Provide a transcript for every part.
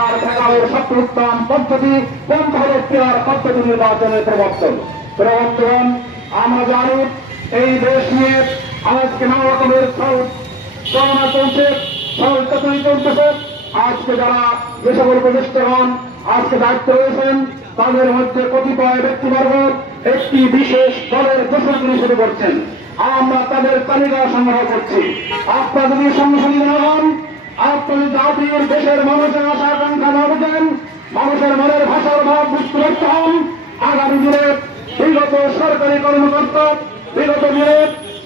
আর ফেরাওয়ের সর্বোত্তম পদ্ধতি পন্থা পদ্ধতি নির্বাচনের প্রবর্তন। বন্ধুগণ, আমরা জানি এই দেশ নিয়ে আজকে নানা রকমের গণনা চলছে, সরকারি চলতেছে। আজকে যারা যে সকল প্রতিষ্ঠান আজকে দায়িত্ব রয়েছেন তাদের মধ্যে কতিপয় ব্যক্তিবর্গ একটি বিশেষ দলের ঘোষণা শুরু করছেন। আমরা তাদের তালিকা সংগ্রহ করছি। আপনারা যদি সংশোধিত না হন, আপনাদের জাতির দেশের মানুষের আশা আকাঙ্ক্ষা না বুঝেন, মানুষের মনের ভাষার ভাব বুঝতে পারতে হন, আগামী দিনে বিগত সরকারি কর্মকর্তা, বিগত দিনে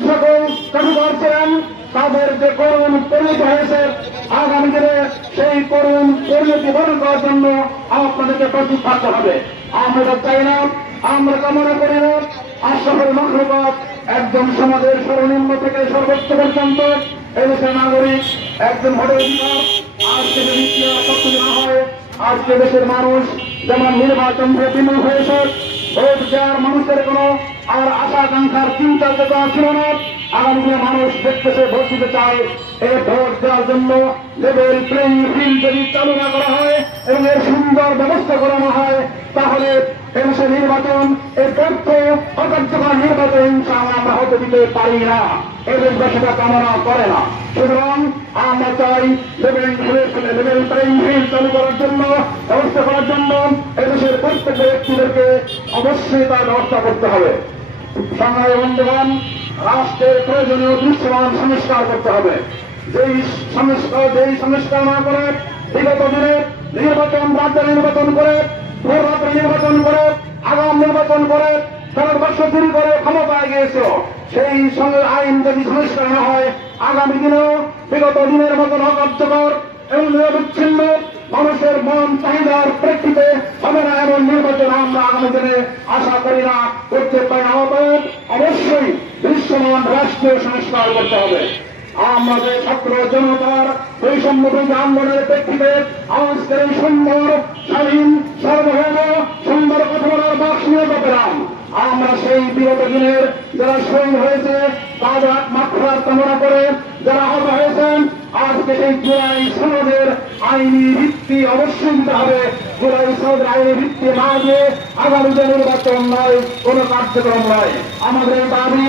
সকল কারিগর ছিলেন, তাদের যে করুণ পরিণতি হয়েছে, আগামী দিনে সেই করুণ পরিণতি বরণ করার জন্য আপনাদেরকে প্রস্তুত থাকতে হবে। আমরা চাই না, আমরা কামনা করি না আশরাফুল মাখলুকাত একজন সমাজের সর্বনিম্ন থেকে সর্বোচ্চ পর্যন্ত এদেশের নাগরিক একজন ভোটের অধিকার আজকে যদি সত্যি না হয়, আজকে দেশের মানুষ যেমন নির্বাচন বিমূল হয়েছে, ভোট দেওয়ার মানুষের কোন আর আশা আকাঙ্ক্ষার চিন্তা চেতনা ছিল না। আগামী দিনে মানুষ দেখতেছে, ভোট দিতে চায়। এই ভোট দেওয়ার জন্য লেভেল প্লেইং ফিল্ড যদি চালু না করা হয় এবং এর সুন্দর ব্যবস্থা করানো হয়, তাহলে এদেশের নির্বাচন এর তথ্য অকার্যকর নির্বাচন ইনশাআল্লাহ আমরা হতে দিতে পারি না। এদের সেটা কামনা করে না। সুতরাং আমরা চাই লেভেল প্লেইং ফিল্ড চালু করার জন্য, ব্যবস্থা করার জন্য এদেশের প্রত্যেক ব্যক্তিদেরকে অবশ্যই তার ব্যবস্থা করতে হবে। সংগ্রামী বন্ধুগণ, রাষ্ট্রের প্রয়োজনীয় দৃশ্যমান সংস্কার করতে হবে। যেই সংস্কার না করে বিগত দিনে নির্বাচন, রাজ্য নির্বাচন করে, ভোর রাত্রে নির্বাচন করে, আগাম নির্বাচন করে, 4 বছর চুরি করে ক্ষমতায় গিয়েছিল, সেই সঙ্গে আইন যদি সংস্কার না হয়, আগামী দিনেও বিগত দিনের মতন অকার্যকর এবং নিরবিচ্ছিন্ন মানুষের মন চাহিদার প্রেক্ষিতে হবে না এমন নির্বাচন আমরা আগামী দিনে আশা করি না, করতে পারি না। অবশ্যই দৃশ্যমান রাষ্ট্রীয় সংস্কার করতে হবে। আমাদের ছাত্র জনতার বৈষম্যবিরোধী আন্দোলনের প্রেক্ষিতে আজকের এই সুন্দর স্বাধীন সার্বভৌম সুন্দর কথা বলার বাক্স নিয়ে পেলাম। আমরা সেই বিগত দিনের যারা শহীদ হয়েছে তাদের মাত্রার কামনা করে যারা আহত হয়েছেন, আজকে সেই জুলাই সনদের আইনি ভিত্তি অবশ্যই দিতে হবে। জুলাই সনদের আইনি ভিত্তি না দিয়ে আগামী যে নির্বাচন নয়, কোন কার্যক্রম নয়। আমাদের দাবি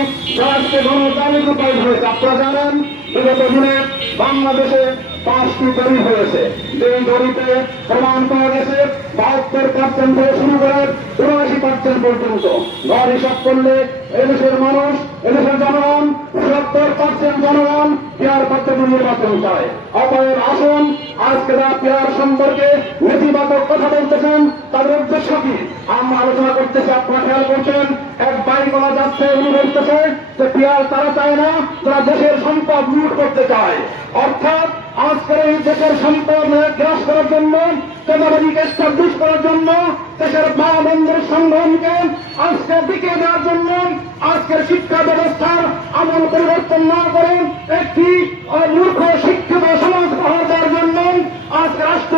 আজকে গণতান্ত্রিক রূপায়িত হয়েছে। আপনারা জানেন বিগত দিনে বাংলাদেশে 5টি দলিল হয়েছে। যেই দলিতে প্রমাণ পাওয়া গেছে 72% থেকে শুরু করে 79% পর্যন্ত। ঘর হিসাব করলে এদেশের মানুষ, এদেশের জনগণ 70% জনগণ পেয়ার পদ্ধতি নির্বাচন চায়। অপরের আসন আজকে যারা পেয়ার সম্পর্কে নেতিবাচক কথা বলতেছেন তাদের উদ্দেশ্য কি আমরা আলোচনা করতেছি। আপনারা খেয়াল করছেন, এক বাড়ি বলা যাচ্ছে, উনি বলতেছে যে পেয়ার তারা চায় না যারা দেশের সম্পদ লুট করতে চায়। অর্থাৎ আজকের এই দেশের সম্পদ গ্রাস করার জন্য, চাঁদাবাজিকে এস্টাবলিশ করার জন্য, দেশের মা বন্ধুর সংগ্রামকে আজকে দিকে দেওয়ার জন্য, আজকের শিক্ষা ব্যবস্থার আমল পরিবর্তন না করে একটি মূর্খ শিক্ষিত সমাজ পাহাড় দেওয়ার জন্য আজকে রাষ্ট্র